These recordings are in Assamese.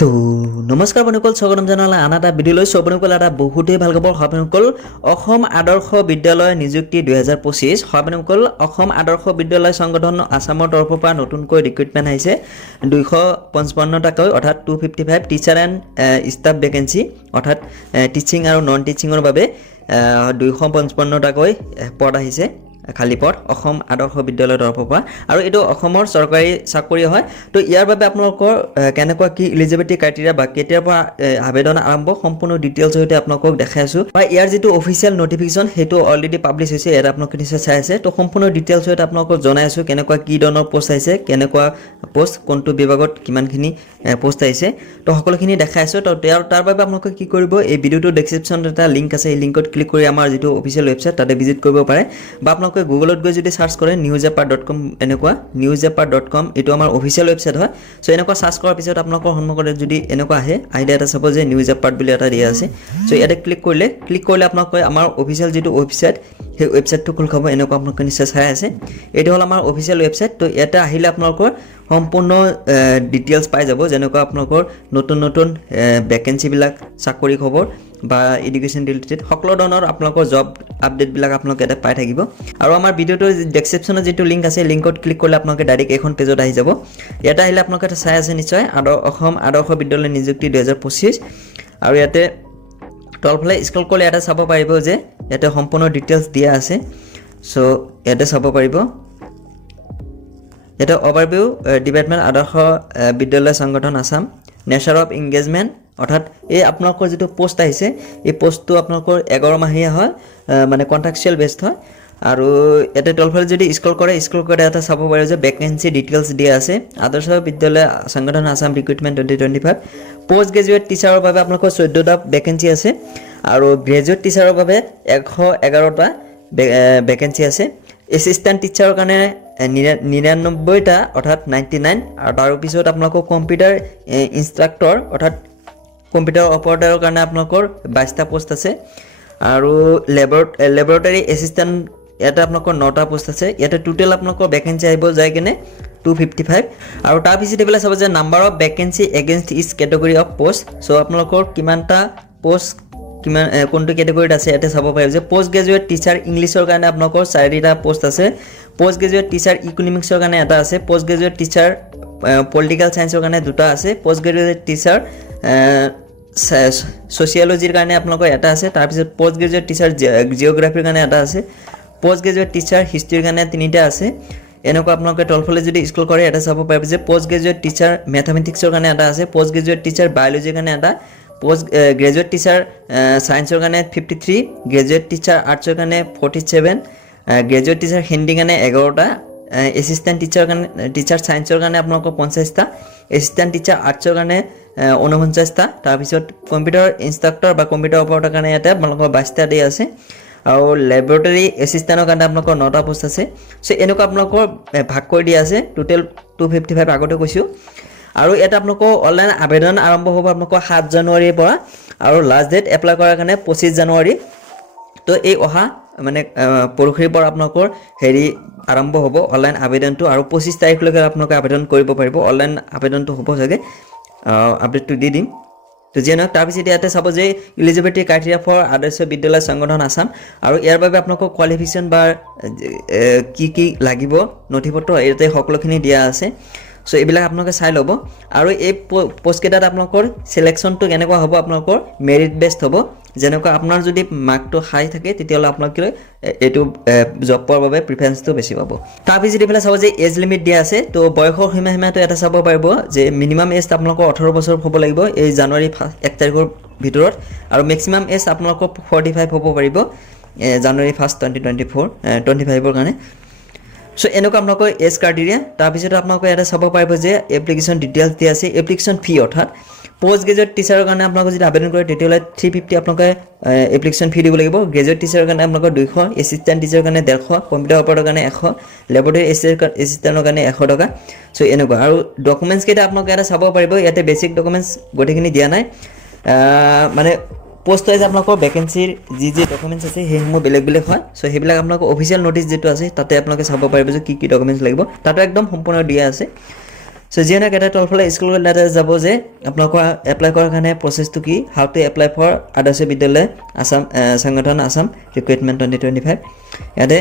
তো নমস্কাৰ বন্ধুসকল স্বাগতম জনালে আন এটা ভিডিঅ' লৈ বন্ধুসকল এটা বহুতেই ভাল খবৰ হয় বন্ধুসকল অসম আদৰ্শ বিদ্যালয় নিযুক্তি 2025 হয় বন্ধুসকল অসম আদৰ্শ বিদ্যালয় সংগঠন আসামৰ তৰফৰ পৰা নতুনকৈ ৰিক্ৰুটমেণ্ট আহিছে 255টাকৈ অৰ্থাৎ 255 টিচাৰ এণ্ড ষ্টাফ ভেকেঞ্চি অৰ্থাৎ টিচিং আৰু নন টিচিঙৰ বাবে 255টাকৈ পদ আহিছে খালি পদ অসম আদৰ্শ বিদ্যালয়ৰ তৰফৰ পৰা আৰু এটো অসমৰ চৰকাৰী চাকৰি হয় তো ইয়াৰ বাবে আপোনালোকৰ কেনেকুৱা কি এলিজিবিলিটি ক্ৰাইটেৰিয়া বা কেতিয়াৰ পৰা আবেদন আৰম্ভ সম্পূৰ্ণ ডিটেইলছ সৈতে আপোনালোকক দেখাই আছো বা ইয়াৰ যেটো অফিচিয়েল নটিফিকেশন হেতু অলৰেডি পাবলিশ হৈছে এটা আপোনালোকে নিশ্চয় চাই আছে তো সম্পূৰ্ণ ডিটেইলছ সৈতে আপোনালোকক জনাই আছো কেনেকুৱা কি ধৰণৰ পোষ্ট আহিছে কেনেকুৱা পোষ্ট কোনটো বিভাগত কিমানখিনি পোষ্ট আহিছে তো সকলোখিনি দেখাই আছো তো তাৰ বাবে আপোনালোকে কি কৰিব এই ভিডিওটো ডেসক্ৰিপচনত এটা লিংক আছে এই লিংকত ক্লিক কৰি আমাৰ যেটো অফিচিয়েল ওয়েবসাইট তাতে ভিজিট কৰিব পাৰে বা আপোনালোকে গুগলত গৈ যদি সাৰ্চ কৰে newsapar.com এনেকুৱা newsapar.com এটো আমাৰ অফিচিয়েল ওয়েবসাইট হয় সো এনেকুৱা সাৰ্চ কৰাৰ পিছত আপোনালোকৰ সন্মুখত যদি এনেকুৱা আহে আইডিয়া এটা চাব যে newsapar বুলি এটা দিয়া আছে সো ইয়াতে ক্লিক কৰিলে আপোনালোকে আমাৰ অফিচিয়েল যেটো ওয়েবসাইট সেই ওয়েবসাইটটো খুল খাব এনেকুৱা আপোনালোকে নিশ্চয় চাই আছে এটো হল আমাৰ অফিচিয়েল ওয়েবসাইট তো এটা আহিলে আপোনালোকৰ সম্পূৰ্ণ ডিটেইলছ পাই যাব যেনেকুৱা আপোনালোকৰ নতুন নতুন ভেকেন্সি বিলাক চাকৰি খবৰ বা এডুকেশন ৰিলেটেড সকলো ধৰণৰ আপোনালোকৰ জব আপডেট বিলাক আপোনালোকে এটা পাই থাকিব আৰু আমাৰ ভিডিওটোৰ ডেসক্ৰিপচনত যেটো লিংক আছে লিংকত ক্লিক কৰিলে আপোনালোকে ডাইৰেক্ট এখন পেজত আহি যাব এটা আহিলে আপোনালোকে এটা চাই আছে নিশ্চয় অসম আদৰ্শ বিদ্যালয় নিযুক্তি 2025 আৰু ইয়াতে তলফালে স্ক্ৰল কৰিলে এটা চাব পাৰিব যে ইয়াতে সম্পূৰ্ণ ডিটেইলছ দিয়া আছে সো ইয়াতে চাব পাৰিব এটা ওভাৰভিউ ডিপাৰ্টমেন্ট আদৰ্শ বিদ্যালয় সংগঠন আসাম নেচাৰ অফ এংগেজমেন্ট অৰ্থাৎ এই আপোনালোকৰ যেটো পোষ্ট আহিছে এই পোষ্টটো আপোনালোকৰ 11 মাহিয়া হয় মানে কন্ট্ৰাকচুৱেল বেসড হয় আৰু এটা তলফালে যদি স্ক্ৰল কৰে এটা চাব পাৰে যে ভেকেন্সি ডিটেইলছ দিয়া আছে আদৰ্শ বিদ্যালয় সংগঠন আসাম ৰিক্ৰুটমেন্ট 2025 পোষ্ট গ্ৰেজুৱেট টিচাৰৰ বাবে আপোনালোকৰ 14টা ভেকেন্সি আছে আৰু গ্ৰেজুৱেট টিচাৰৰ বাবে 111টা ভেকেন্সি আছে এসিস্ট্যান্ট টিচাৰৰ কাৰণে 99টা অৰ্থাৎ 99 আৰু তাৰ পিছত আপোনালোকৰ কম্পিউটাৰ ইনষ্ট্ৰাক্টৰ অৰ্থাৎ কম্পিউটাৰ অপাৰেটৰৰ কাৰণে আপোনালোকৰ 22টা পোষ্ট আছে আৰু ল্যাবৰেটৰী এসিস্ট্যান্ট এটা আপোনালোকৰ 9টা পোষ্ট আছে ইয়াতে টোটাল আপোনালোকৰ ভেকেন্সি আহিব যায় কিনে 255 আৰু তাৰ পিছত এবেলা চাব যে number of vacancy against each category of post so আপোনালোকৰ কিমানটা পোষ্ট কিমান কোনটো ক্যাটেগৰিত আছে ইয়াতে চাব পাৰিব যে পোষ্ট গ্ৰেজুৱেট টিচাৰ ইংলিছৰ কাৰণে আপোনালোকৰ 4টা পোষ্ট আছে পোষ্ট গ্ৰেজুৱেট টিচাৰ ইকোনমিক্সৰ কাৰণে এটা আছে পোষ্ট গ্ৰেজুৱেট টিচাৰ পলিটিক্যাল সায়েন্সৰ কাৰণে দুটা আছে পোষ্ট গ্ৰেজুৱেট টিচাৰ সোশিয়োলজিৰ কাৰণে আপোনালোকৰ এটা আছে তাৰ পিছত পোষ্ট গ্ৰেজুৱেট টিচাৰ জিওগ্ৰাফিৰ কাৰণে এটা আছে পোষ্ট গ্ৰেজুৱেট টিচাৰ হিষ্ট্ৰীৰ কাৰণে তিনিটা আছে এনেকুৱা আপোনালোকে তলফালে যদি স্ক্ৰল কৰে এটা চাব পাৰিব যে পোষ্ট গ্ৰেজুৱেট টিচাৰ ম্যাথমেটিক্সৰ কাৰণে এটা আছে পোষ্ট গ্ৰেজুৱেট টিচাৰ বায়োলজিৰ কাৰণে এটা পোষ্ট গ্ৰেজুৱেট টিচাৰ সায়েন্সৰ কাৰণে 53 গ্ৰেজুৱেট টিচাৰ আৰ্টছৰ কাৰণে 47 গ্ৰেজুৱেট টিচাৰ হিন্দী কাৰণে 11টা এসিস্ট্যান্ট টিচাৰ সায়েন্সৰ কাৰণে আপোনালোকৰ 50টা এসিস্ট্যান্ট টিচাৰ আৰ্টছৰ কাৰণে 49টা তাৰ পিছত কম্পিউটাৰ ইনষ্ট্ৰাক্টৰ বা কম্পিউটাৰ অপাৰেটৰৰ কাৰণে এটা আপোনালোকৰ 22টা দিয়া আছে আৰু ল্যাবৰেটৰী এসিস্ট্যান্টৰ কাৰণে আপোনালোকৰ 9টা পোষ্ট আছে সো এনেকুৱা আপোনালোকৰ ভাগ কৰি দিয়া আছে টোটাল 255 আগতে কৈছো আৰু এটা আপোনালোকৰ অনলাইন আবেদন আৰম্ভ হ'ব আপোনালোকৰ 7 জানুৱাৰীৰ পৰা আৰু লাষ্ট ডেট এপ্লাই কৰাৰ কাৰণে 25 জানুৱাৰী তো এই অহা মানে পৰখৰিৰ পৰা আপোনালোকৰ হেৰি আৰম্ভ হ'ব অনলাইন আবেদনটো আৰু 25 তাৰিখলৈকে আপোনালোকে আবেদন কৰিব পাৰিব অনলাইন আবেদনটো হ'ব চাগে আপডেটটো দি দিম তো যেনক তাৰ পিছত ইয়াতে চাব যে এলিজিবিলিটি ক্ৰাইটেৰিয়া ফৰ আদৰ্শ বিদ্যালয় সংগঠন আসাম আৰু ইয়াৰ বাবে আপোনালোকৰ কোৱালিফিকেশন বা কি লাগিব নথিপত্ৰ ইয়াতে সকলোখিনি দিয়া আছে সো এইবিলাক আপোনালোকে চাই ল'ব আৰু এই পোষ্ট কেটাত আপোনালোকৰ সিলেকশনটো কেনেকুৱা হ'ব আপোনালোকৰ মেৰিট বেসড হ'ব যেনেকুৱা আপোনাৰ যদি মাৰ্কটো হাই থাকে তেতিয়ালে আপোনালোকে এটো জব পোৱাৰ বাবে প্ৰিফাৰেন্সটো বেছি পাব তাৰ পিছত এফালে চাব যে এজ লিমিট দিয়া আছে তো বয়সৰ সীমাটো এটা চাব পাৰিব যে মিনিমাম এজ আপোনালোকৰ 18 বছৰ হ'ব লাগিব এই জানুৱাৰী 1 তাৰিখৰ ভিতৰত আৰু মেক্সিমাম এজ আপোনালোকৰ 45 হ'ব পাৰিব জানুৱাৰী 1 2024 ৰ কাৰণে সো এনেকুৱা আপোনালোকৰ এজ ক্ৰাইটেৰিয়া তাৰ পিছত আপোনালোকে এটা চাব পাৰিব যে এপ্লিকেশন ডিটেইলছ দিয়া আছে এপ্লিকেশন ফি অৰ্থাৎ পোষ্ট গ্ৰেজুৱেট টিচাৰৰ কাৰণে আপোনালোকে যদি আবেদন কৰে তেতিয়ালে 350 আপোনালোকে এপ্লিকেশন ফি দিব লাগিব গ্ৰেজুৱেট টিচাৰৰ কাৰণে আপোনালোকৰ 200 এসিস্ট্যান্ট টিচাৰৰ কাৰণে 150 কম্পিউটাৰ অপাৰেটৰৰ কাৰণে 100 ল্যাবৰেটৰী এসিস্ট্যান্টৰ কাৰণে 100 টকা সো এনেকুৱা আৰু ডকুমেন্টছ কেইটা আপোনালোকে এটা চাব পাৰিব ইয়াতে বেসিক ডকুমেন্টছ গোটেইখিনি দিয়া নাই মানে পোষ্ট ওয়াইজ আপোনালোকৰ ভেকেন্সিৰ যি ডকুমেন্টছ আছে হেসমূহ বেলেগ হয় সো হেবিলাক আপোনালোকৰ অফিচিয়েল নোটিছ যেটো আছে তাতে আপোনালোকে চাব পাৰিব যে কি ডকুমেন্টছ লাগিব তাতে একদম সম্পূৰ্ণ দিয়া আছে সো যিহেতু এটা তলফালে স্কুল ডাটা যাব যে আপোনালোকৰ এপ্লাই কৰাৰ কাৰণে প্ৰচেছটো কি হাউ টু এপ্লাই ফৰ আদৰ্শ বিদ্যালয় আসাম সংগঠন আসাম ৰিক্ৰুইটমেণ্ট 2025 ইয়াতে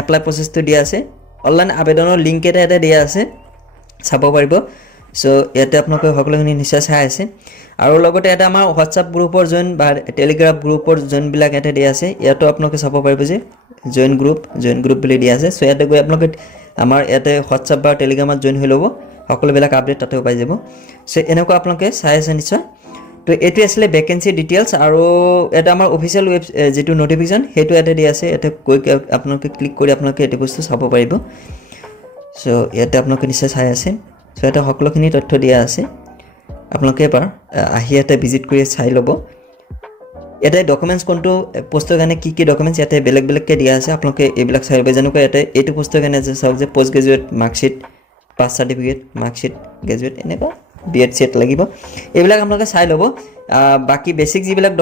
এপ্লাই প্ৰচেছটো দিয়া আছে অনলাইন আবেদনৰ লিংক এটা দিয়া আছে চাব পাৰিব সো ইয়াতে আপোনালোকে সকলোখিনি নিশ্চয় চাই আছে আৰু লগতে এটা আমাৰ হোৱাটছআপ গ্ৰুপৰ জইন বা টেলিগ্ৰাম গ্ৰুপৰ জইন বিলাক এটা দিয়া আছে ইয়াতো আপোনালোকে চাব পাৰিব যে জইন গ্ৰুপ বুলি দিয়া আছে সো ইয়াতে গৈ আপোনালোকে আমাৰ ইয়াতে হোৱাটছআপ বা টেলিগ্ৰামত জইন হৈ ল'ব সকলোবিলাক আপডেট তাতেও পাই যাব সো এনেকুৱা আপোনালোকে চাই আছে নিশ্চয় তো এটো আসলে ভ্যাকেন্সি ডিটেইলস আৰু এটা আমাৰ অফিচিয়াল ওয়েব যেটো নোটিফিকেশন হেতু এটা দিয়া আছে এটা কৈ আপোনালোকে ক্লিক কৰি আপোনালোকে এটো বস্তু চাব পাৰিব সো ইয়াতে আপোনালোকে নিশ্চয় চাই আছে সো এটা সকলোখিনি তথ্য দিয়া আছে আপোনালোকে এবাৰ আহি এটা ভিজিট কৰি চাই ল'ব এটা ডকুমেন্টস কোনটো পোষ্টৰ কাৰণে কি ডকুমেন্টস ইয়াতে বেলেগ দিয়া আছে আপোনালোকে এইবিলাক চাই ল'ব যেনেকৈ এটা এইটো পোষ্টৰ কাৰণে চাওক যে পোষ্ট গ্ৰেজুৱেট মাৰ্কশিট পাছ সাৰ্টিফিকেট মাৰ্কশিট গ্ৰেজুৱেট এনেকুৱা বিএড সেট লাগিব এইবিলাক আপোনালোকে চাই ল'ব বাকি বেসিক যিবিলাক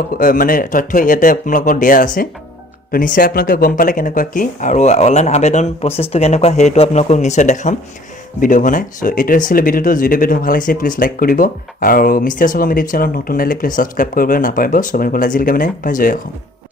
মানে তথ্য ইয়াতে আপোনালোকৰ দিয়া আছে তো নিশ্চয় আপোনালোকে গম পালে কেনেকুৱা কি আৰু অনলাইন আবেদন প্ৰচেছটো কেনেকুৱা হেতু আপোনালোকক নিশ্চয় দেখাম ভিডিও বনাই সো এটো আছিল ভিডিওটো যদি ভিডিও ভাল হৈছে প্লিজ লাইক কৰিব আৰু মিষ্টাৰ সগম ইউটিউব চেনেল নতুন আহিলে প্লিজ সাবস্ক্ৰাইব কৰিবলৈ নাপাহৰিব সবাই আজিলৈকে মানে বাই জয় অসম